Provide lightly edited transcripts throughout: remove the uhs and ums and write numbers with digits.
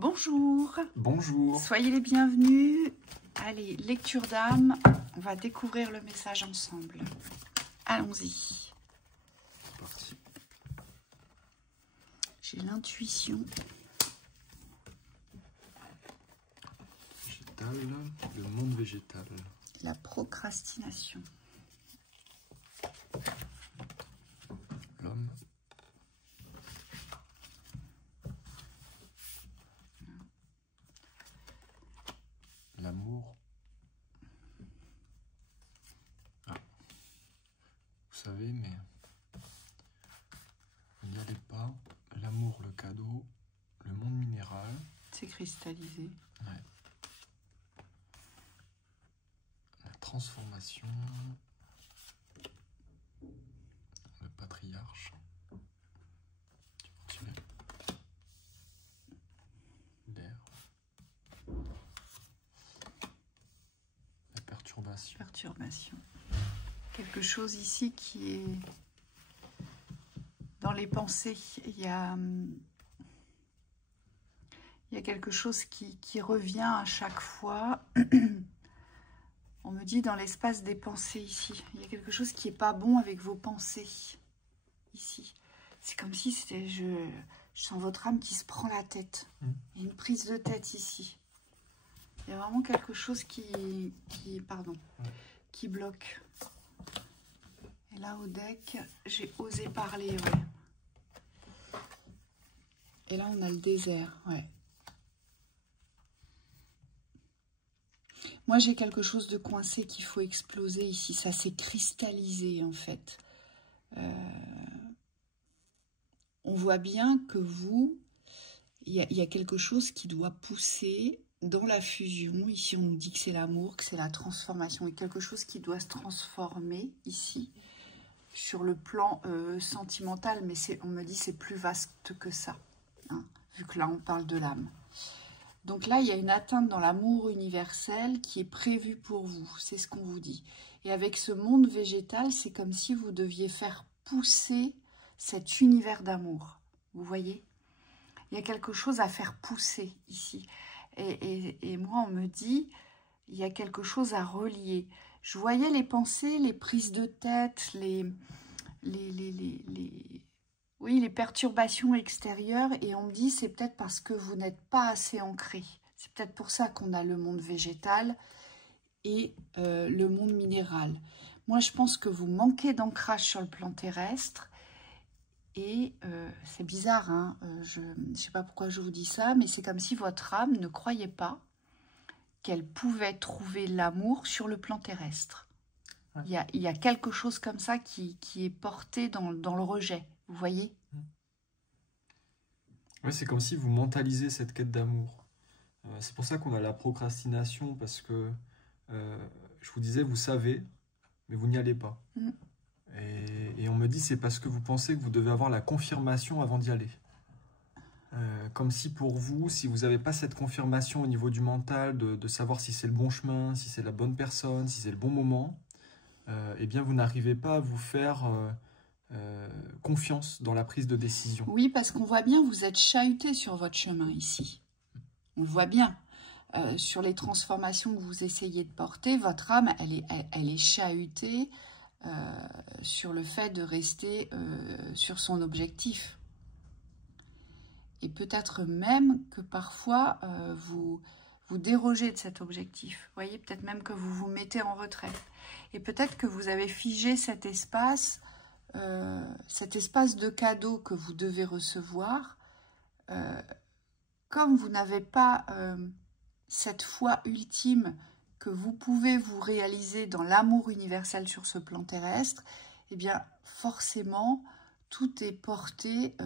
Bonjour. Bonjour. Soyez les bienvenus. Allez, lecture d'âme. On va découvrir le message ensemble. Allons-y. C'est parti. J'ai l'intuition. Végétal, le monde végétal. La procrastination. L'homme. L'amour. Ah. Vous savez, mais n'y allez pas. L'amour, le cadeau, le monde minéral. C'est cristallisé. Ouais. La transformation. Le patriarche. L'air. La perturbation. Perturbation. Quelque chose ici qui est dans les pensées. Il y a quelque chose qui revient à chaque fois. On me dit dans l'espace des pensées ici. Il y a quelque chose qui n'est pas bon avec vos pensées ici. C'est comme si c'était... Je sens votre âme qui se prend la tête. Il y a une prise de tête ici. Il y a vraiment quelque chose qui bloque. Et là, au deck, j'ai osé parler, ouais. Et là, on a le désert, ouais. Moi, j'ai quelque chose de coincé qu'il faut exploser ici. Ça s'est cristallisé, en fait. On voit bien que vous, il y a quelque chose qui doit pousser dans la fusion. Ici, on nous dit que c'est l'amour, que c'est la transformation. Et quelque chose qui doit se transformer ici, sur le plan sentimental. Mais on me dit que c'est plus vaste que ça, hein, vu que là, on parle de l'âme. Donc là, il y a une atteinte dans l'amour universel qui est prévue pour vous. C'est ce qu'on vous dit. Et avec ce monde végétal, c'est comme si vous deviez faire pousser cet univers d'amour. Vous voyez? Il y a quelque chose à faire pousser ici. Et moi, on me dit, il y a quelque chose à relier. Je voyais les pensées, les prises de tête, les perturbations extérieures, et on me dit c'est peut-être parce que vous n'êtes pas assez ancré. C'est peut-être pour ça qu'on a le monde végétal et le monde minéral. Moi, je pense que vous manquez d'ancrage sur le plan terrestre, et c'est bizarre, hein, je ne sais pas pourquoi je vous dis ça, mais c'est comme si votre âme ne croyait pas qu'elle pouvait trouver l'amour sur le plan terrestre. Ouais. Il y a quelque chose comme ça qui est porté dans le rejet. Vous voyez? Oui, c'est comme si vous mentalisez cette quête d'amour. C'est pour ça qu'on a la procrastination, parce que, je vous disais, vous savez, mais vous n'y allez pas. Et on me dit, c'est parce que vous pensez que vous devez avoir la confirmation avant d'y aller. Comme si pour vous, si vous n'avez pas cette confirmation au niveau du mental, de savoir si c'est le bon chemin, si c'est la bonne personne, si c'est le bon moment, eh bien vous n'arrivez pas à vous faire... confiance dans la prise de décision. Oui, parce qu'on voit bien, vous êtes chahuté sur votre chemin ici. On le voit bien. Sur les transformations que vous essayez de porter, votre âme, elle est chahutée sur le fait de rester sur son objectif. Et peut-être même que parfois, vous dérogez de cet objectif. Vous voyez, peut-être même que vous vous mettez en retrait. Et peut-être que vous avez figé cet espace de cadeau que vous devez recevoir, comme vous n'avez pas cette foi ultime que vous pouvez vous réaliser dans l'amour universel sur ce plan terrestre, eh bien forcément tout est porté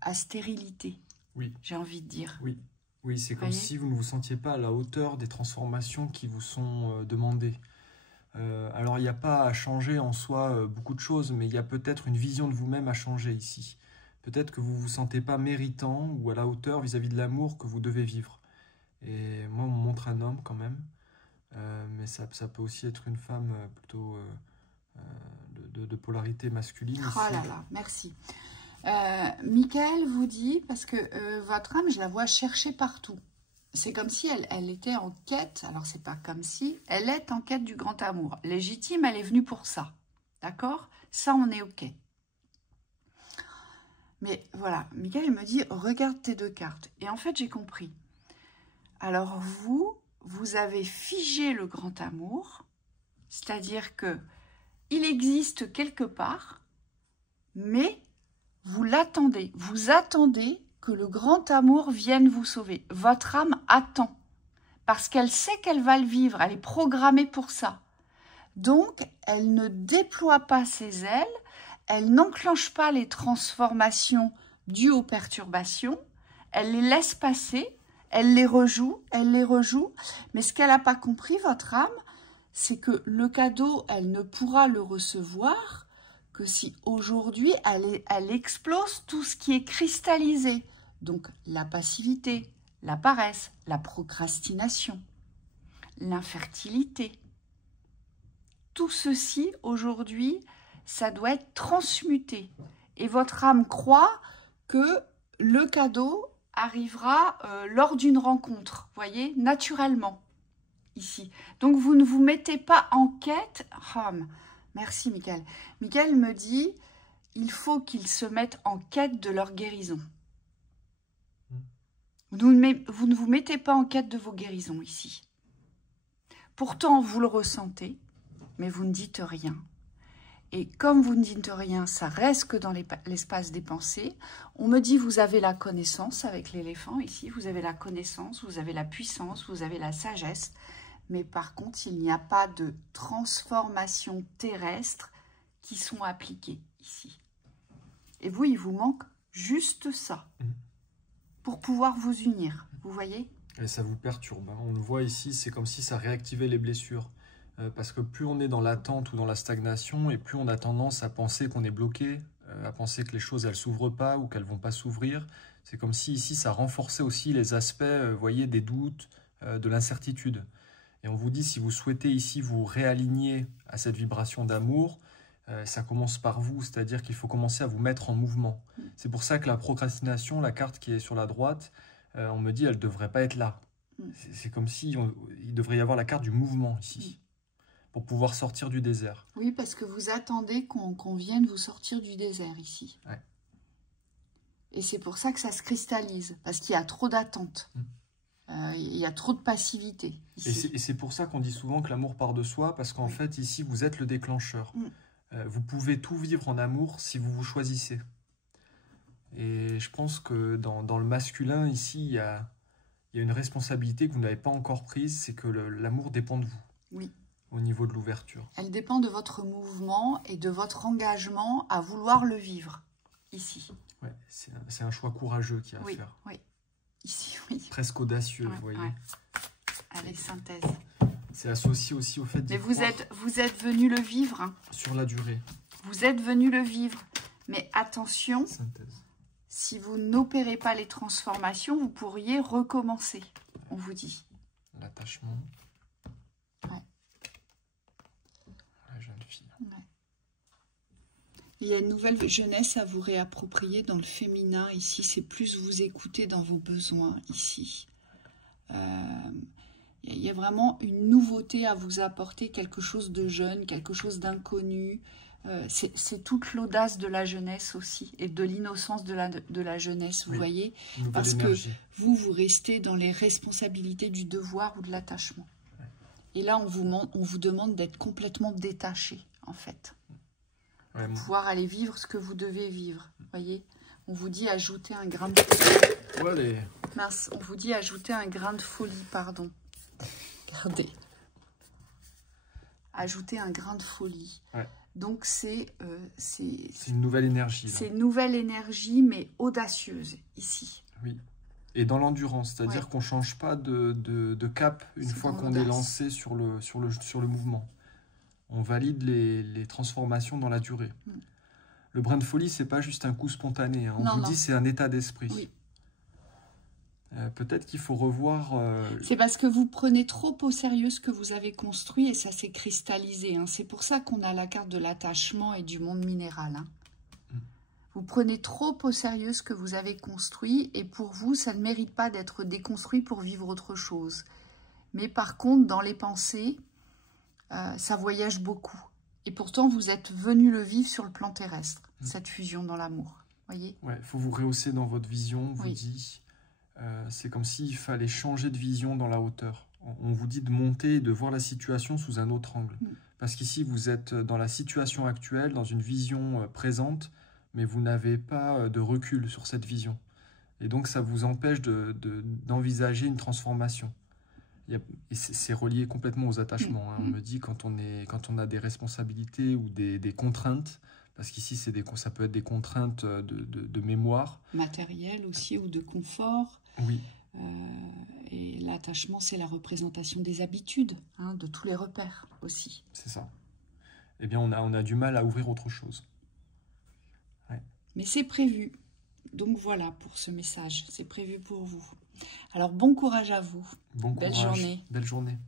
à stérilité. Oui. J'ai envie de dire. Oui, oui, c'est comme si vous ne vous sentiez pas à la hauteur des transformations qui vous sont demandées. Alors, il n'y a pas à changer en soi beaucoup de choses, mais il y a peut-être une vision de vous-même à changer ici. Peut-être que vous ne vous sentez pas méritant ou à la hauteur vis-à-vis de l'amour que vous devez vivre. Et moi, on me montre un homme quand même, mais ça peut aussi être une femme plutôt de polarité masculine. Oh là là, merci. Michael vous dit, parce que votre âme, je la vois chercher partout. C'est comme si elle était en quête, alors c'est pas comme si, elle est en quête du grand amour. Légitime, elle est venue pour ça. D'accord? Ça, on est OK. Mais voilà, Michael me dit, regarde tes deux cartes. Et en fait, j'ai compris. Alors vous avez figé le grand amour, c'est-à-dire que il existe quelque part, mais vous l'attendez. Vous attendez que le grand amour vienne vous sauver. Votre âme attend, parce qu'elle sait qu'elle va le vivre, elle est programmée pour ça. Donc, elle ne déploie pas ses ailes, elle n'enclenche pas les transformations dues aux perturbations, elle les laisse passer, elle les rejoue, mais ce qu'elle n'a pas compris, votre âme, c'est que le cadeau, elle ne pourra le recevoir que si aujourd'hui, elle explose tout ce qui est cristallisé. Donc, la passivité, la paresse, la procrastination, l'infertilité. Tout ceci, aujourd'hui, ça doit être transmuté. Et votre âme croit que le cadeau arrivera lors d'une rencontre, voyez, naturellement, ici. Donc, vous ne vous mettez pas en quête. Oh, merci, Michael. Michael me dit, il faut qu'ils se mettent en quête de leur guérison. Vous ne vous mettez pas en quête de vos guérisons ici. Pourtant, vous le ressentez, mais vous ne dites rien. Et comme vous ne dites rien, ça reste que dans l'espace des pensées. On me dit, vous avez la connaissance avec l'éléphant ici, vous avez la connaissance, vous avez la puissance, vous avez la sagesse. Mais par contre, il n'y a pas de transformation terrestre qui sont appliquées ici. Et vous, il vous manque juste ça pour pouvoir vous unir, vous voyez? Et ça vous perturbe, hein. On le voit ici, c'est comme si ça réactivait les blessures. Parce que plus on est dans l'attente ou dans la stagnation, et plus on a tendance à penser qu'on est bloqué, à penser que les choses, elles s'ouvrent pas ou qu'elles vont pas s'ouvrir. C'est comme si ici, ça renforçait aussi les aspects, voyez, des doutes, de l'incertitude. Et on vous dit, si vous souhaitez ici vous réaligner à cette vibration d'amour, ça commence par vous, c'est-à-dire qu'il faut commencer à vous mettre en mouvement. C'est pour ça que la procrastination, la carte qui est sur la droite, on me dit, elle ne devrait pas être là. C'est comme si il devrait y avoir la carte du mouvement ici, pour pouvoir sortir du désert. Oui, parce que vous attendez qu'on vienne vous sortir du désert ici. Ouais. Et c'est pour ça que ça se cristallise, parce qu'il y a trop d'attente. Il y a trop de passivité ici. Et c'est pour ça qu'on dit souvent que l'amour part de soi, parce qu'en fait, ici, vous êtes le déclencheur. Vous pouvez tout vivre en amour si vous vous choisissez. Et je pense que dans le masculin, ici, il y a une responsabilité que vous n'avez pas encore prise, c'est que l'amour dépend de vous. Oui. Au niveau de l'ouverture. Elle dépend de votre mouvement et de votre engagement à vouloir le vivre, ici. Ouais, c'est un choix courageux qu'il y a à faire. Oui, ici, oui. Presque audacieux, vous voyez. Ouais. Allez, synthèse. C'est associé aussi au fait d'y Mais vous êtes venu le vivre. Hein. Sur la durée. Vous êtes venu le vivre. Mais attention, synthèse. Si vous n'opérez pas les transformations, vous pourriez recommencer, on vous dit. L'attachement. Ouais. La jeune fille. Ouais. Il y a une nouvelle jeunesse à vous réapproprier dans le féminin. Ici, c'est plus vous écouter dans vos besoins, ici. Il y a vraiment une nouveauté à vous apporter, quelque chose de jeune, quelque chose d'inconnu. C'est toute l'audace de la jeunesse aussi, et de l'innocence de la jeunesse, vous voyez. Parce énergie. Que vous restez dans les responsabilités du devoir ou de l'attachement. Ouais. Et là, on vous demande d'être complètement détaché, en fait. Ouais, pour pouvoir aller vivre ce que vous devez vivre, voyez. On vous dit ajouter un grain de folie. Ouais, Mince, on vous dit ajouter un grain de folie, pardon. Regardez. Ajouter un grain de folie. Ouais. Donc, c'est une nouvelle énergie. C'est une nouvelle énergie, mais audacieuse, ici. Oui. Et dans l'endurance, c'est-à-dire qu'on ne change pas de cap une fois qu'on est lancé sur le mouvement. On valide les transformations dans la durée. Le brin de folie, ce n'est pas juste un coup spontané. Hein. On vous dit c'est un état d'esprit. Oui. Peut-être qu'il faut revoir... C'est parce que vous prenez trop au sérieux ce que vous avez construit et ça s'est cristallisé. Hein. C'est pour ça qu'on a la carte de l'attachement et du monde minéral. Hein. Vous prenez trop au sérieux ce que vous avez construit et pour vous, ça ne mérite pas d'être déconstruit pour vivre autre chose. Mais par contre, dans les pensées, ça voyage beaucoup. Et pourtant, vous êtes venu le vivre sur le plan terrestre, cette fusion dans l'amour. Voyez ? Ouais, il faut vous rehausser dans votre vision. On vous dit, c'est comme s'il fallait changer de vision dans la hauteur. On vous dit de monter et de voir la situation sous un autre angle. Parce qu'ici, vous êtes dans la situation actuelle, dans une vision présente, mais vous n'avez pas de recul sur cette vision. Et donc, ça vous empêche d'envisager une transformation. Et c'est relié complètement aux attachements. On me dit quand on a des responsabilités ou des contraintes, parce qu'ici ça peut être des contraintes de mémoire. Matériel aussi ou de confort. Oui. Et l'attachement, c'est la représentation des habitudes, de tous les repères aussi. C'est ça. Eh bien, on a du mal à ouvrir autre chose. Ouais. Mais c'est prévu. Donc voilà pour ce message, c'est prévu pour vous. Alors bon courage à vous. Bon courage. Belle journée. Belle journée.